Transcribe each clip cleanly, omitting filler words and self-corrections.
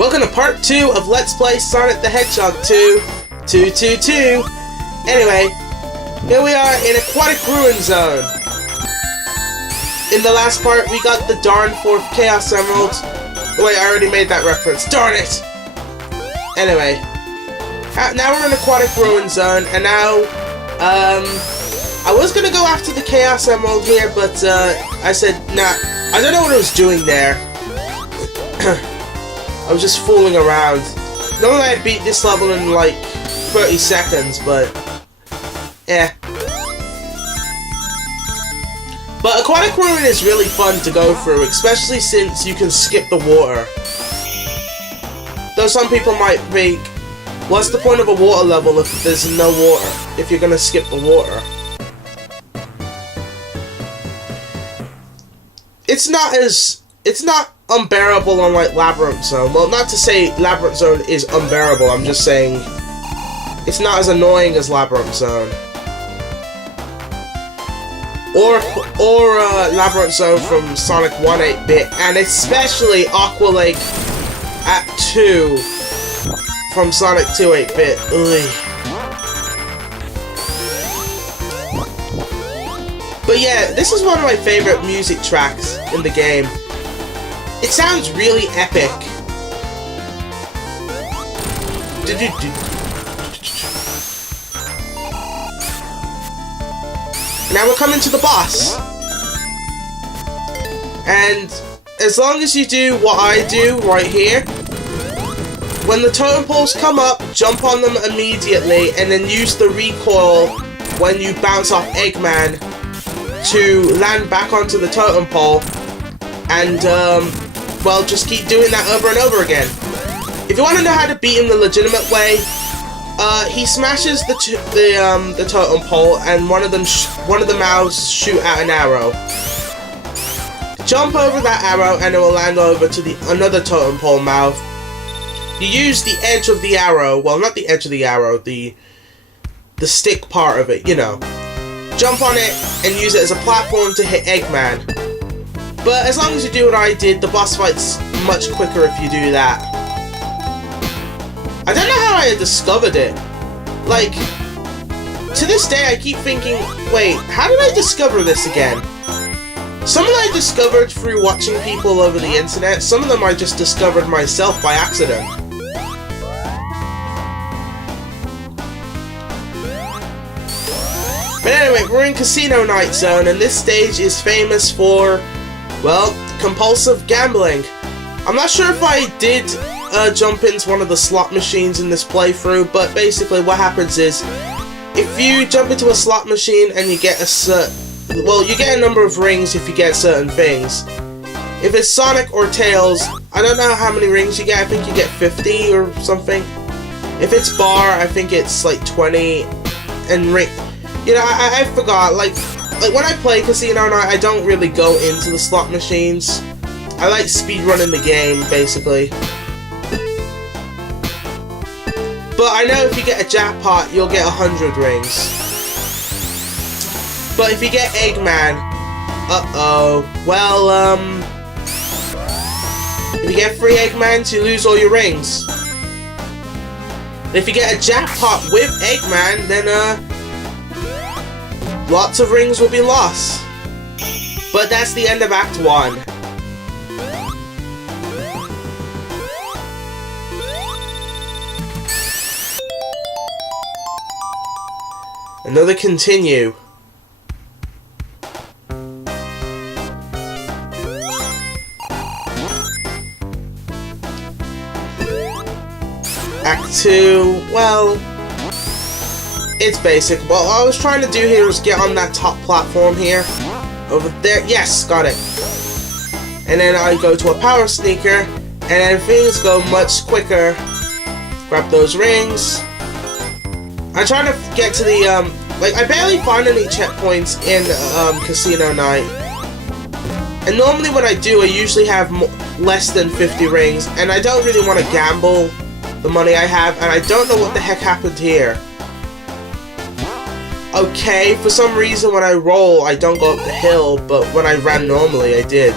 Welcome to part 2 of Let's Play Sonic the Hedgehog 2. Anyway, here we are in Aquatic Ruin Zone. In the last part, we got the darn 4th Chaos Emerald. Wait, I already made that reference. Darn it! Anyway, now we're in Aquatic Ruin Zone, and now, I was gonna go after the Chaos Emerald here, but, I said, nah, I don't know what I was doing there. I was just fooling around. Normally I'd beat this level in like 30 seconds, but yeah. But Aquatic Ruin is really fun to go through, especially since you can skip the water. Though some people might think, what's the point of a water level if there's no water, if you're gonna skip the water? It's not unbearable on like Labrum Zone. Well, not to say Labrum Zone is unbearable, I'm just saying it's not as annoying as Labrum Zone. Or Labrum Zone from Sonic 1 8-bit, and especially Aquatic at 2 from Sonic 2 8-bit. But yeah, this is one of my favorite music tracks in the game. It sounds really epic. Now we're coming to the boss. And as long as you do what I do right here, when the totem poles come up, jump on them immediately and then use the recoil when you bounce off Eggman to land back onto the totem pole. And well, just keep doing that over and over again. If you want to know how to beat him the legitimate way, he smashes the totem pole, and one of the mouths shoot out an arrow. Jump over that arrow, and it will land over to another totem pole mouth. You use the edge of the arrow, well, not the edge of the arrow, the stick part of it, you know. Jump on it and use it as a platform to hit Eggman. But as long as you do what I did, the boss fight's much quicker if you do that. I don't know how I discovered it. Like, to this day I keep thinking, wait, how did I discover this again? Some of them I discovered through watching people over the internet, some of them I just discovered myself by accident. But anyway, we're in Casino Night Zone, and this stage is famous for, well, compulsive gambling. I'm not sure if I did jump into one of the slot machines in this playthrough, but basically what happens is, if you jump into a slot machine and you get you get a number of rings if you get certain things. If it's Sonic or Tails, I don't know how many rings you get, I think you get 50 or something. If it's Bar, I think it's like 20, and you know, I forgot, like when I play Casino Night, I don't really go into the slot machines. I like speedrunning the game, basically. But I know if you get a jackpot, you'll get 100 rings. But if you get Eggman, well, if you get 3 Eggmans, you lose all your rings. If you get a jackpot with Eggman, then, lots of rings will be lost. But that's the end of Act 1. Another continue. Act 2, well, it's basic. What I was trying to do here was get on that top platform here. Over there. Yes, got it. And then I go to a power sneaker, and then things go much quicker. Grab those rings. I'm trying to get to the, like, I barely find any checkpoints in, Casino Night. And normally when I do, I usually have less than 50 rings, and I don't really want to gamble the money I have, and I don't know what the heck happened here. Okay, for some reason when I roll, I don't go up the hill, but when I ran normally, I did.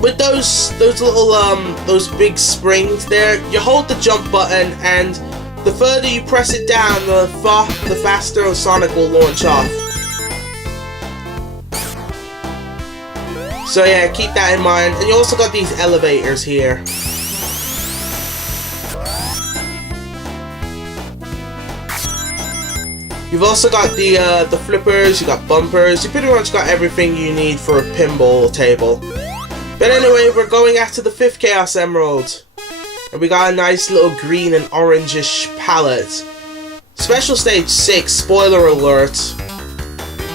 With those little those big springs there, you hold the jump button, and the further you press it down, the faster Sonic will launch off. So yeah, keep that in mind. And you also got these elevators here. You've also got the flippers, you got bumpers, you pretty much got everything you need for a pinball table. But anyway, we're going after the 5th Chaos Emerald. And we got a nice little green and orangish palette. Special Stage 6, spoiler alert.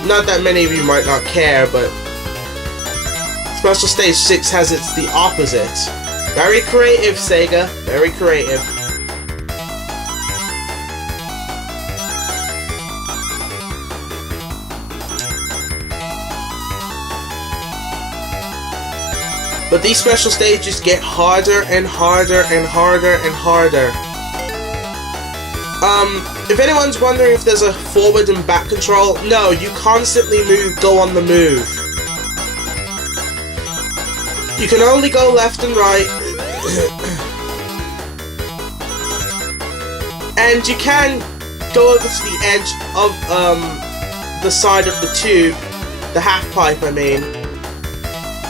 Not that many of you might not care, but Special Stage 6 has the opposite. Very creative, Sega, very creative. But these special stages get harder and harder and harder and harder. If anyone's wondering if there's a forward and back control, no, you constantly go on the move. You can only go left and right. And you can go over to the edge of the side of the tube, the half pipe I mean.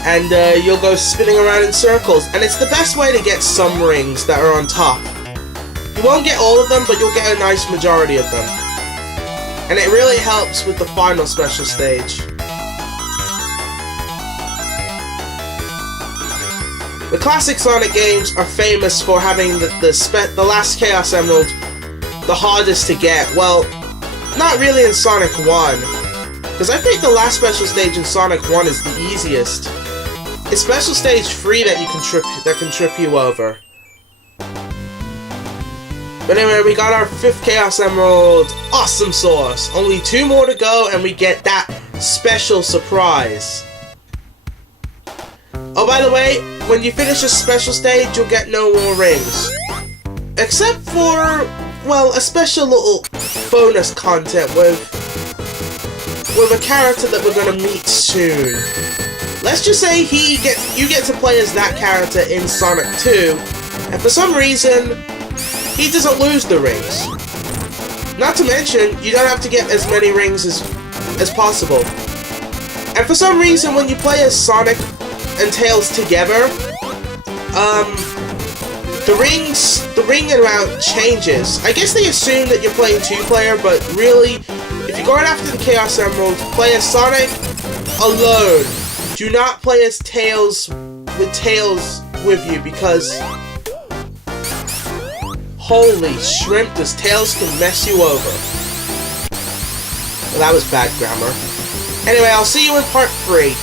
And you'll go spinning around in circles, and it's the best way to get some rings that are on top. You won't get all of them, but you'll get a nice majority of them. And it really helps with the final special stage. The classic Sonic games are famous for having the last Chaos Emerald the hardest to get. Well, not really in Sonic 1, because I think the last special stage in Sonic 1 is the easiest. It's Special Stage 3 that can trip you over. But anyway, we got our 5th Chaos Emerald. Awesome sauce. Only 2 more to go and we get that special surprise. Oh, by the way, when you finish a special stage, you'll get no more rings. Except for, well, a special little bonus content with a character that we're gonna meet soon. Let's just say you get to play as that character in Sonic 2, and for some reason, he doesn't lose the rings. Not to mention, you don't have to get as many rings as possible. And for some reason, when you play as Sonic and Tails together, the ring amount changes. I guess they assume that you're playing 2-player, but really, if you're going after the Chaos Emerald, play as Sonic alone. Do not play as Tails with Tails with you, because holy shrimp, does Tails can mess you over. Well, that was bad grammar. Anyway, I'll see you in part 3.